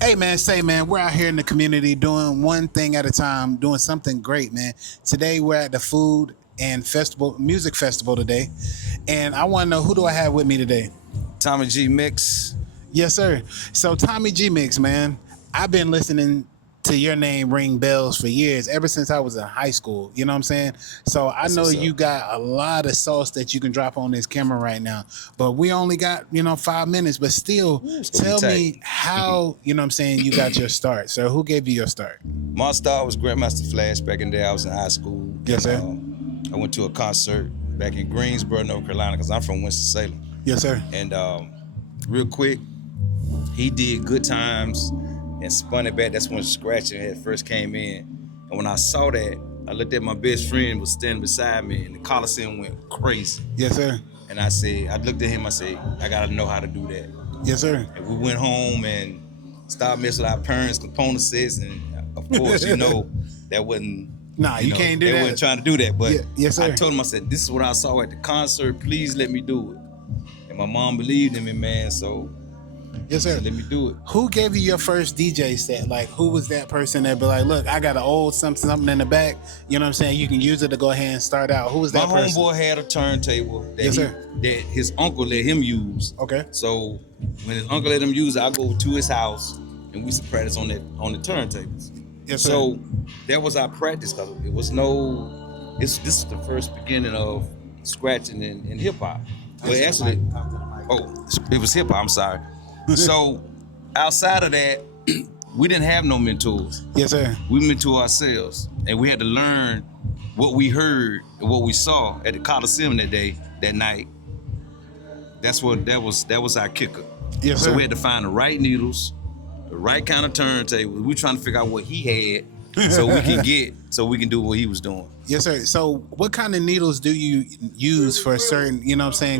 Hey man, say man, we're out here in the community doing one thing at a time, doing something great, man. Today we're at the food and festival, music festival today, and I want to know who do I have with me today? Tommy G Mixx. Yes, sir. So Tommy G Mixx, man, I've been listening to your name ring bells for years, ever since I was in high school. You know what I'm saying? So I That's know what's you up. got a lot of sauce that you can drop on this camera right now, but we only got 5 minutes. But still, It's gonna be tell tight. me how what I'm saying you got your start. So who gave you your start? My star was Grandmaster Flash back in the day. I was in high school. Yes, And sir. I went to a concert back in Greensboro, North Carolina, because I'm from Winston-Salem. Yes, sir. And real quick, he did Good Times and spun it back. That's when Scratching had first came in. And when I saw that, I looked at my best friend was standing beside me, and the Coliseum went crazy. Yes, sir. And I looked at him, I said, I gotta know how to do that. Yes, sir. And we went home and started messing with our parents' component sets, and of course, that wasn't. Nah, you can't do they that. wasn't trying to do that, but Yeah, yes, sir. I told him, I said, this is what I saw at the concert. Please let me do it. And my mom believed in me, man. So Yes, sir. let me do it. Who gave you your first DJ set? Like, who was that person that be like, look, I got an old something in the back. You know what I'm saying? You can use it to go ahead and start out. Who was My that person? homeboy had a turntable that, Yes, sir. that his uncle let him use. Okay. So when his uncle let him use it, I go to his house and we used to practice on the turntables. Yes, sir. So that was our practice, because it was this is the first beginning of scratching in hip hop. Well, actually, it was hip hop. I'm sorry. So outside of that, we didn't have no mentors. Yes, sir. We mentor ourselves, and we had to learn what we heard and what we saw at the Coliseum that night. That was our kicker. Yes, So sir. we had to find the right needles, the right kind of turntable. We were trying to figure out what he had so we can do what he was doing. Yes, sir. So what kind of needles do you use for certain,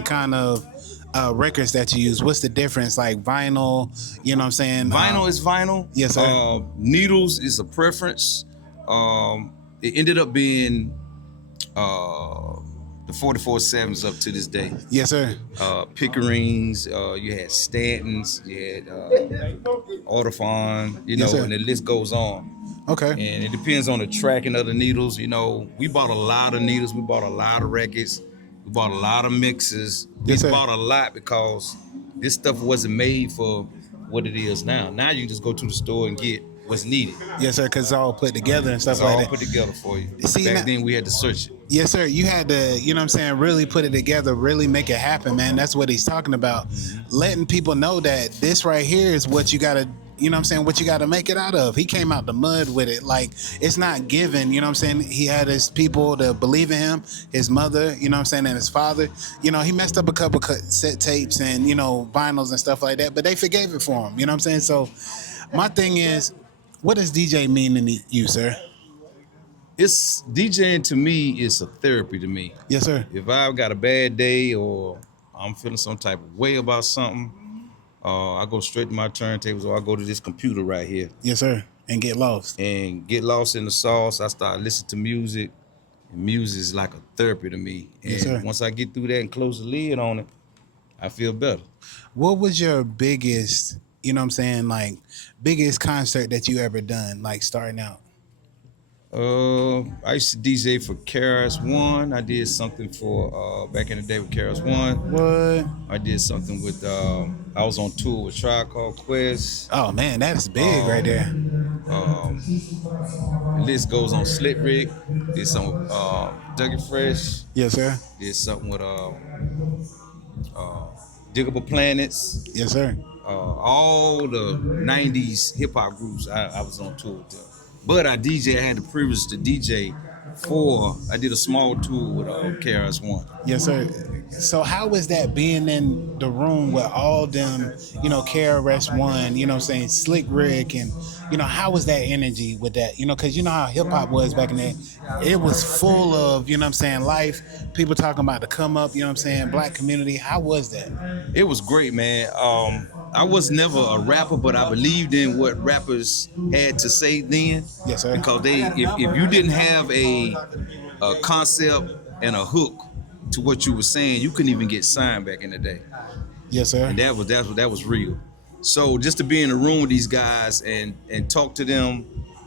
kind of records that you use? What's the difference? Like vinyl, you know what I'm saying? Vinyl is vinyl. Yes, sir. Needles is a preference. It ended up being the 44.7s up to this day. Yes, sir. Pickerings, you had Stantons, you had Autophon, Yes, sir. and the list goes on. Okay. And it depends on the tracking of the needles. We bought a lot of needles, we bought a lot of records, we bought a lot of mixes. We Yes, sir. bought a lot because this stuff wasn't made for what it is now. Now you can just go to the store and get what's needed. Yes, sir. Because it's all put together and stuff It's like all that. put together for you. See, Back now- then we had to search it. Yes, sir. You had to, really put it together, really make it happen, man. That's what he's talking about. Letting people know that this right here is what you got to, what you got to make it out of. He came out the mud with it. Like, it's not given, He had his people to believe in him, his mother, and his father. He messed up a couple cassette tapes and, vinyls and stuff like that, but they forgave it for him, So my thing is, what does DJ mean to you, sir? It's DJing to me is a therapy to me. Yes, sir. If I've got a bad day or I'm feeling some type of way about something, I go straight to my turntables or I go to this computer right here Yes, sir. And get lost. and get lost in the sauce. I start listening to music, and music is like a therapy to me. And Yes, sir. once I get through that and close the lid on it, I feel better. What was your biggest, biggest concert that you ever done, like starting out? I used to DJ for KRS-One. I did something for back in the day with KRS-One. What? I did something with I was on tour with Tribe Called Quest. Oh man, that's big right there. The list goes on. Slit Rick. Did something with Dougie Fresh. Yes, sir. Did something with Diggable Planets. Yes, sir. All the 90s hip hop groups I was on tour with them. But I had the privilege to DJ I did a small tour with KRS-One. Yes, sir. So how was that being in the room with all them, KRS-One, Slick Rick, and, how was that energy with that? Because how hip-hop was back in there. It was full of, life, people talking about the come up, black community. How was that? It was great, man. I was never a rapper, but I believed in what rappers had to say then. Yes, sir. Because if you didn't have a concept and a hook to what you were saying, you couldn't even get signed back in the day. Yes, sir. And that was real. So just to be in the room with these guys and talk to them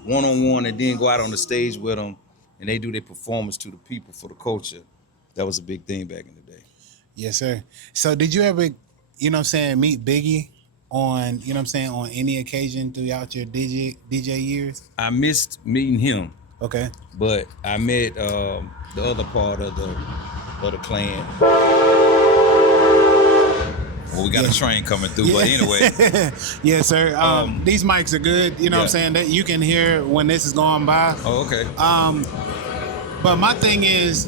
one-on-one and then go out on the stage with them and they do their performance to the people for the culture, that was a big thing back in the day. Yes, sir. So did you ever, you know what I'm saying, meet Biggie on, you know what I'm saying, on any occasion throughout your DJ years? I missed meeting him. Okay. But I met the other part of the clan. Well, we got a train coming through, but anyway. Yes, sir. These mics are good. You know what I'm saying? That you can hear when this is going by. Oh, okay. But my thing is,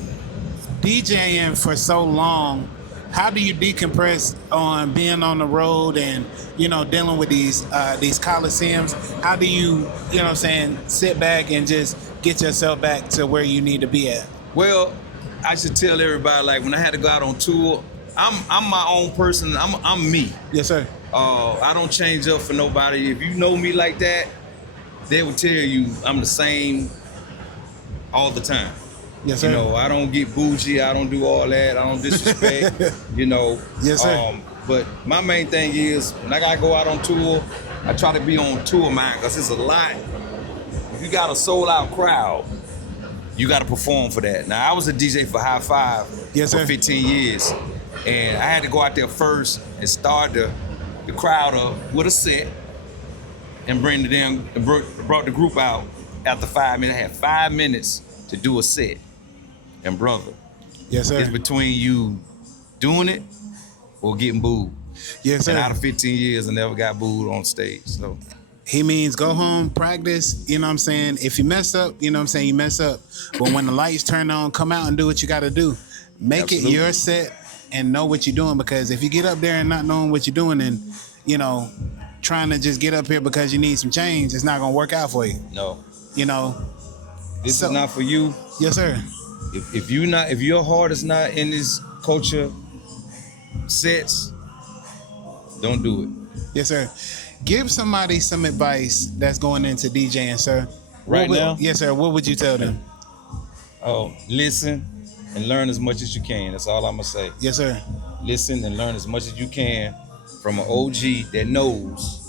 DJing for so long, how do you decompress on being on the road and, you know, dealing with these coliseums? How do you know what I'm saying, sit back and just get yourself back to where you need to be at? Well, I should tell everybody, like, when I had to go out on tour, I'm my own person. I'm me. Yes, sir. I don't change up for nobody. If you know me like that, they will tell you I'm the same all the time. Yes, sir. You know, I don't get bougie. I don't do all that. I don't disrespect. You know. Yes, sir. But my main thing is when I gotta go out on tour, I try to be on tour mind because it's a lot. If you got a sold out crowd, you got to perform for that. Now I was a DJ for High Five for 15 years, and I had to go out there first and start the crowd up with a set and bring brought the group out after 5 minutes. I had 5 minutes to do a set. And brother, yes, sir, it's between you doing it or getting booed. Yes, sir. And out of 15 years, I never got booed on stage. So he means go home, practice, you know what I'm saying? If you mess up, you know what I'm saying, you mess up. But when the lights turn on, come out and do what you got to do. Make it your set and know what you're doing, because if you get up there and not knowing what you're doing and, you know, trying to just get up here because you need some change, it's not going to work out for you. No. You know? This is not for you. Yes, sir. If your heart is not in this culture sets, don't do it. Yes, sir. Give somebody some advice that's going into DJing, sir. Right now? Yes, sir. What would you tell them? Oh, listen and learn as much as you can. That's all I'm gonna say. Yes, sir. Listen and learn as much as you can from an OG that knows,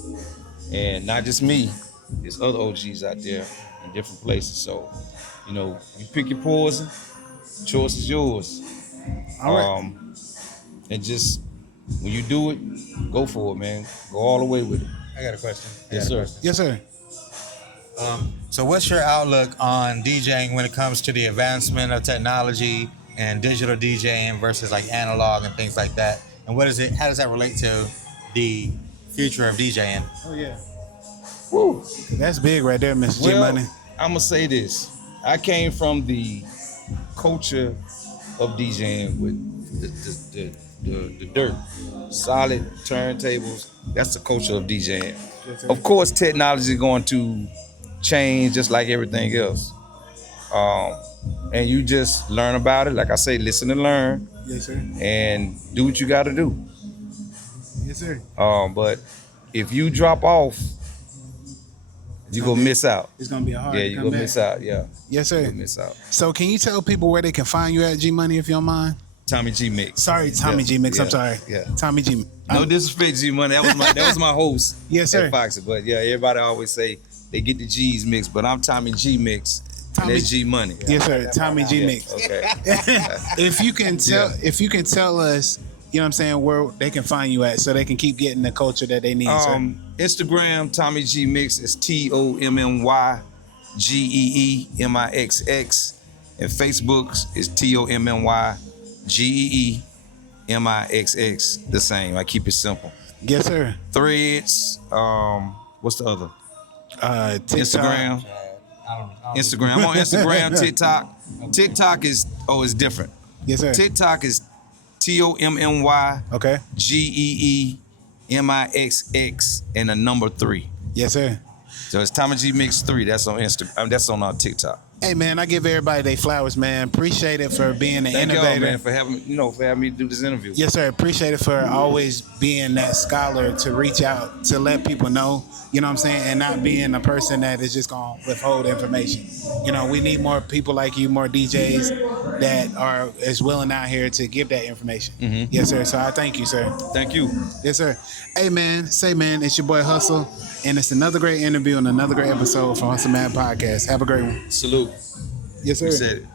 and not just me. There's other OGs out there in different places. So, you know, you pick your poison. Choice is yours. All right. And just when you do it, go for it, man. Go all the way with it. I got a question. Yes, sir. Yes, sir. So what's your outlook on DJing when it comes to the advancement of technology and digital DJing versus like analog and things like that? And how does that relate to the future of DJing? Oh, yeah. Woo. That's big right there, Mr. G Money. I'm going to say this. I came from the culture of DJing with the dirt, solid turntables. That's the culture of DJing. Yes, of course, technology is going to change just like everything else. And you just learn about it. Like I say, listen and learn. Yes, sir. And do what you got to do. Yes, sir. But if you drop off, you're going to miss out. It's going to be a hard. Yeah, you're going to miss out. Yeah. Yes, sir. You're going to miss out. So can you tell people where they can find you at, G Money, if you don't mind? Tommy G Mixx. Sorry, Tommy G Mixx. I'm sorry. Yeah. Tommy G. No disrespect, G Money. That was my host. Yes, sir. At Foxy. But yeah, everybody always say they get the G's mixed, but I'm Tommy G Mixx. Tommy, and that's G Money. Yes, sir. Tommy G Mixx. Okay. If you can tell us, you know what I'm saying, where they can find you at so they can keep getting the culture that they need, sir. Instagram, Tommy G Mixx is TOMMYGEEMIXX. And Facebook is TOMMYGEEMIXX. The same. I keep it simple. Yes, sir. Threads, what's the other? TikTok. Instagram. Instagram. I'm on Instagram, TikTok. TikTok is different. Yes, sir. TikTok is TOMMYGEEMIXX and a number 3. Yes, sir. So it's Tommy G Mixx 3. That's on Instagram. That's on our TikTok. Hey man, I give everybody their flowers, man. Appreciate it for being an Thank innovator. y'all, man, for having me do this interview. Yes, sir. Appreciate it for always being that scholar to reach out to let people know, you know what I'm saying, and not being a person that is just gonna withhold information. You know, we need more people like you, more DJs that are as willing out here to give that information. Yes, sir. So I thank you, sir. Thank you. Yes, sir. Hey man, it's your boy Hustle, and it's another great interview and another great episode from Hustle Man Podcast. Have a great one. Salute. Yes, sir. Appreciate it.